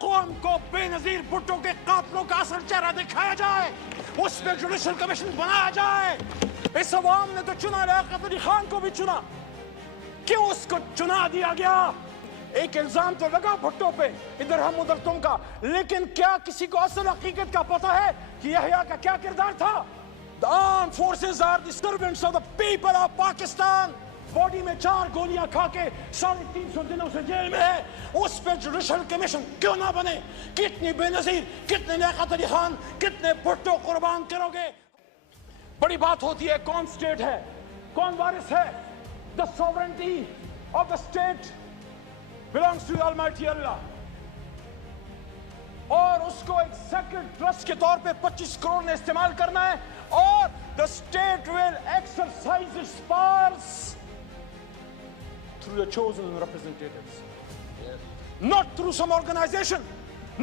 قوم کو بے نظیر بھٹو کے قاتلوں کا اصل چہرہ دکھایا جائے، اس پہ جوڈیشل کمیشن بنایا جائے۔ اس عوام نے تو چنا، لیاقت علی خان کو بھی چنا، کیوں اس کو چنا دیا گیا؟ ایک الزام تو لگا بھٹو پہ، ادھر ہم ادھر تم کا، لیکن کیا کسی کو اصل حقیقت کا پتہ ہے کہ یحییٰ کا کیا کردار تھا؟ The armed forces are the servants of the people of Pakistan۔ Body میں 4 گولیاں کھا کے 350 دنوں سے جیل میں ہے، اس پہ جوڈیشل کمیشن کیوں نہ بنے؟ کتنی بے نظیر، کتنے لیاقت علی خان، کتنے بھٹو قربان کرو گے؟ بڑی بات ہوتی ہے کون سٹیٹ ہے، کون وارث ہے؟ The sovereignty of the state belongs to Almighty Allah، اور اس کو ایک سیکرڈ ٹرسٹ کے طور پہ 25 کروڑ نے استعمال کرنا ہے، اور the state will exercise its powers through your chosen representatives, not through some organization,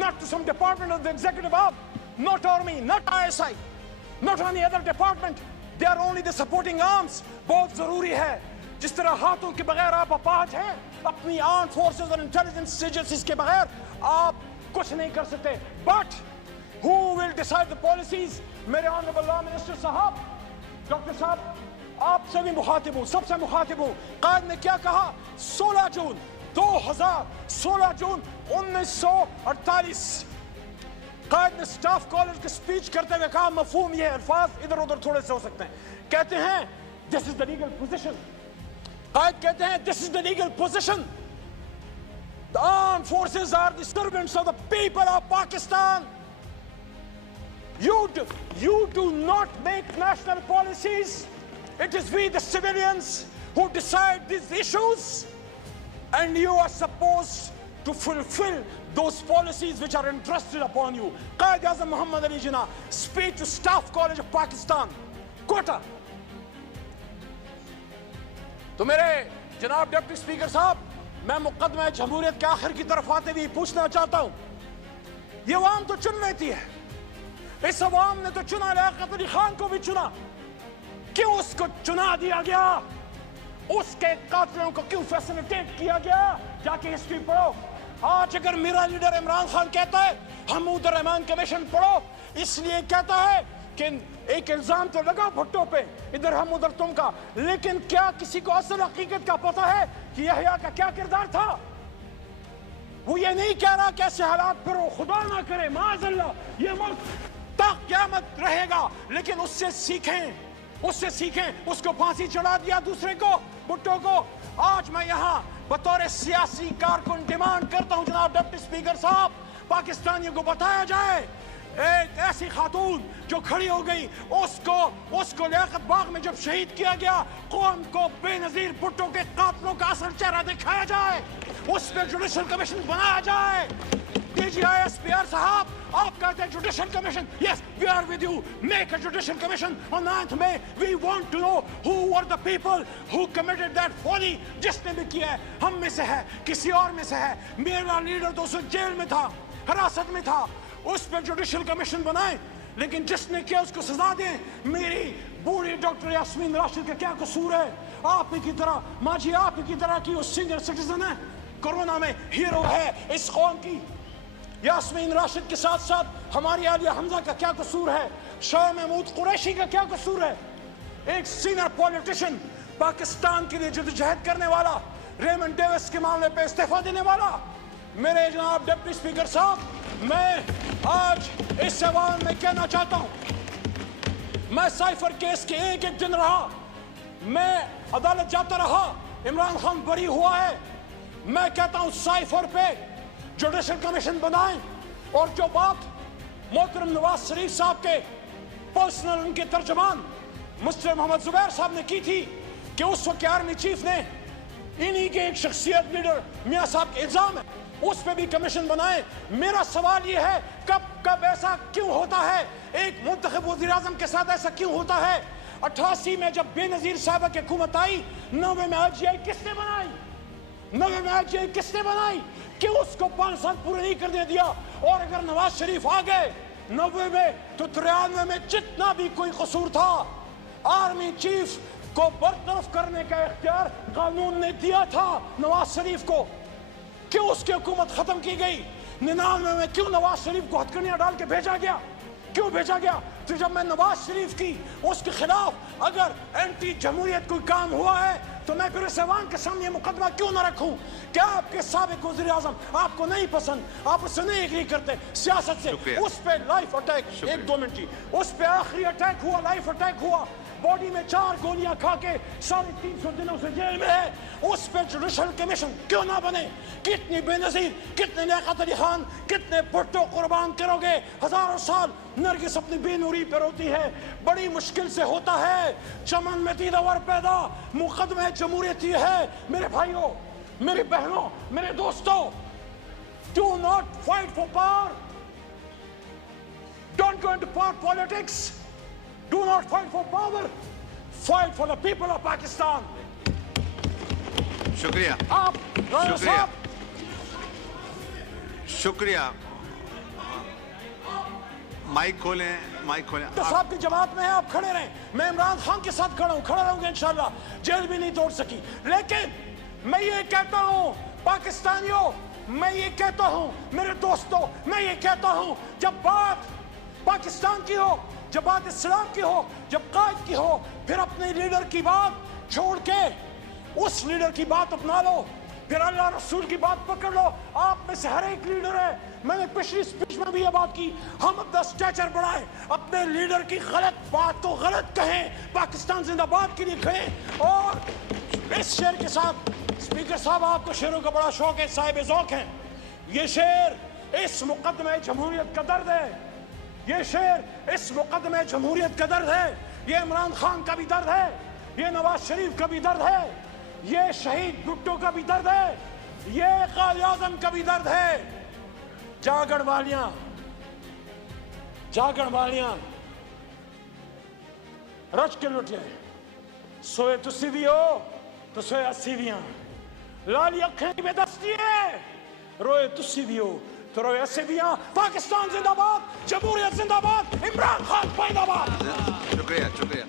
not through some department of the executive arm, not army, not ISI, not any other department. They are only the supporting arms۔ بہت ضروری ہے، جس طرح ہاتھوں کے بغیر آپ اپاہج ہیں، اپنی آرم فورسز اور انٹیلیجنس ایجنسیز کے بغیر آپ کچھ نہیں کر سکتے۔ But who will decide the policies؟ میرے آنریبل لا منسٹر صاحب، ڈاکٹر صاحب، آپ سے بھی مخاطب ہوں، سب سے مخاطب ہوں۔ قائد نے کیا کہا؟ 16 جون 1948 قائد نے سٹاف کالج کے سپیچ کرتے ہوئے کہا، مفہوم یہ ہے، الفاظ ادھر ادھر تھوڑے سے ہو سکتے ہیں، کہتے ہیں this is the legal position۔ قائد کہتے ہیں this is the legal position۔ The armed forces are the servants of the people of Pakistan۔ You do not make national policies. It is we the civilians who decide these issues, and you are supposed to fulfill those policies which are entrusted upon you۔ Quaid Azam Muhammad Ali Jinnah, speech to Staff College of Pakistan، Quetta. تو میرے جناب deputy speaker صاحب، میں مقدمہ جمہوریت کے آخر کی طرف آتے ہوئے پوچھنا چاہتا ہوں، یہ عوام تو چن لیتی ہے، اس عوام نے تو چنا، لیاقت علی خان کو بھی چنا، کیوں اس کو چنا دیا گیا؟ اس کے قاتلوں کو کیوں فیسلیٹیٹ کیا گیا؟ جا کے ہسٹری پڑھو۔ آج اگر میرا لیڈر عمران خان کہتا ہے حمود الرحمان کمیشن پڑھو، اس لیے کہتا ہے کہ ایک الزام تو لگا بھٹو پہ، ادھر ہم ادھر تم کا، لیکن کیا کسی کو اصل حقیقت کا پتہ ہے کہ یحییٰ کا کیا کردار تھا؟ وہ یہ نہیں کہہ رہا کہ ایسے حالات پھر ہو، خدا نہ کرے، معاذ اللہ، یہ ملک تا قیامت رہے گا، لیکن اس سے سیکھیں، اس سے سیکھیں۔ اس کو پھانسی چڑھا دیا دوسرے کو، بھٹو کو۔ آج میں یہاں بطور سیاسی کارکن ڈیمانڈ کرتا ہوں جناب ڈپٹی اسپیکر صاحب، پاکستانیوں کو بتایا جائے، ایک ایسی خاتون جو کھڑی ہو گئی، اس کو لیاقت باغ میں جب شہید کیا گیا، قوم کو بے نظیر بھٹو کے قاتلوں کا اصل چہرہ دکھایا جائے، اس پہ جوڈیشل کمیشن بنایا جائے۔ D G I S P R صاحب، آپ کہتے ہیں judicial commission, yes we are with you, make a judicial commission on 9th May۔ We want to know who were the people who committed that folly۔ جس نے بھی کیا ہے، ہم میں سے ہے، کسی اور میں سے ہے، میرا لیڈر تو اس جیل میں تھا، حراست میں تھا، اس پہ جوڈیشل کمیشن بنائیں، لیکن جس نے کیا اس کو سزا دیں۔ میری بوڑھی ڈاکٹر یاسمین راشد کا کیا قصور ہے؟ آپ ہی کی طرح، ماں جی آپ ہی کی طرح کی وہ سینئر سٹیزن ہے، کرونا میں ہیرو ہے اس قوم کی۔ یاسمین راشد کے ساتھ ساتھ ہماری عالیہ حمزہ کا کیا قصور ہے؟ شاہ محمود قریشی کا کیا قصور ہے؟ ایک سینئر پولیٹیشن، پاکستان کے لیے جدوجہد کرنے والا، ریمنڈ ڈیوس کے معاملے پہ استعفیٰ دینے والا۔ میرے جناب ڈپٹی اسپیکر صاحب، میں آج اس سوال میں کہنا چاہتا ہوں، میں سائفر کیس کے ایک دن رہا، میں عدالت جاتا رہا، عمران خان بری ہوا ہے، میں کہتا ہوں سائفر پہ جوڈیشل کمیشن بنائیں۔ اور جو بات محترم نواز شریف صاحب کے پرسنل ان کے ترجمان مسٹر محمد زبیر صاحب نے کی تھی کہ اس وقت آرمی چیف نے انہی کے ایک شخصیت لیڈر میاں صاحب کے الزام ہے، اس پہ بھی کمیشن بنائیں۔ میرا سوال یہ ہے، کب ایسا کیوں ہوتا ہے؟ ایک منتخب وزیر اعظم کے ساتھ ایسا کیوں ہوتا ہے؟ 88 میں جب بے نظیر صاحبہ کی حکومت آئی، 90 میں آئی جی آئی کس نے بنائی؟ 90 میں آئی جی آئی کس نے بنائی؟ کیوں اس کو 5 سال پورے نہیں کرنے دیا؟ اور اگر نواز شریف آ گئے 90 میں تو 93 میں جتنا بھی کوئی قصور تھا، آرمی چیف کو برطرف کرنے کا اختیار قانون نے دیا تھا نواز شریف کو۔ کیوں اس کی حکومت ختم کی گئی؟ 99 میں کیوں نواز شریف کو ہتھکڑیاں ڈال کے بھیجا گیا؟ کیوں بھیجا گیا؟ تو جب میں نواز شریف کی اس کے خلاف اگر اینٹی جمہوریت کوئی کام ہوا ہے تو میں پھر اس ایوان کے سامنے یہ مقدمہ کیوں نہ رکھوں؟ کیا آپ کے سابق وزیر اعظم آپ کو نہیں پسند، آپ اس سے نہیں ایگری کرتے سیاست سے؟ اس پہ لائف اٹیک، 1-2 منٹ جی، اس پہ آخری اٹیک ہوا، لائف اٹیک ہوا، باڈی میں 4 گولیاں کھا کے 350 دنوں سے جیل میں ہے، اس پہ جوڈیشل کمیشن کیوں نہ بنے؟ کتنی بے نظیر، کتنے لیاقت علی خان، کتنے بھٹو قربان کرو گے؟ ہزاروں سال نرگس اپنی بے نوری پہ روتی ہے، بڑی مشکل سے ہوتا ہے چمن میں دیدور پیدا، مقدمہ جمہوریت یہ ہے۔ میرے بھائیوں، میری بہنوں، میرے دوستوں، do not fight for power, don't go into power politics, do not fight for power, fight for the people of Pakistan۔ شکریہ، آپ شکریہ، شکریہ۔ مائک کھولیں، مائک کھولیں۔ صاحب کی جماعت میں ہیں، آپ کھڑے رہیں، میں عمران خان کے ساتھ کھڑا ہوں، کھڑا رہوں گا انشاءاللہ، جیل بھی نہیں توڑ سکی۔ لیکن میں یہ کہتا ہوں پاکستانیوں، میں یہ کہتا ہوں میرے دوستوں، میں یہ کہتا ہوں جب بات پاکستان کی ہو، جب بات اسلام کی ہو، جب قائد کی ہو، پھر اپنے لیڈر کی بات چھوڑ کے اس لیڈر کی بات اپنا لو، پھر اللہ رسول کی بات پکڑ لو۔ آپ میں سے ہر ایک لیڈر ہے، میں نے پچھلی سپیچ میں بھی یہ بات کی، ہم اپنا سٹیچر بڑھائیں، اپنے لیڈر کی غلط بات کو غلط کہیں، پاکستان زندہ باد کے لیے کہیں۔ اور اس شعر کے ساتھ اسپیکر صاحب، آپ کو شعروں کا بڑا شوق ہے، صاحب ذوق ہیں، یہ شعر اس مقدمہ جمہوریت کا درد ہے، یہ شعر اس مقدمہ جمہوریت کا درد ہے، یہ عمران خان کا بھی درد ہے، یہ نواز شریف کا بھی درد ہے، یہ شہید بھٹو کا بھی درد ہے، یہ قائد اعظم کا بھی درد ہے۔ جاگن والیاں، جاگن والیاں رچ کے لٹے، سوئے تسی بھی ہو تو سوئے اسی بھی ہیں، لالی اکھیں میں دستی ہے، روئے تسی بھی ہو تو روئے اسی بھی ہیں۔ پاکستان زندہ باد، جمہوریت زندہ باد، عمران خان پائیدہ باد۔ شکریہ، شکریہ۔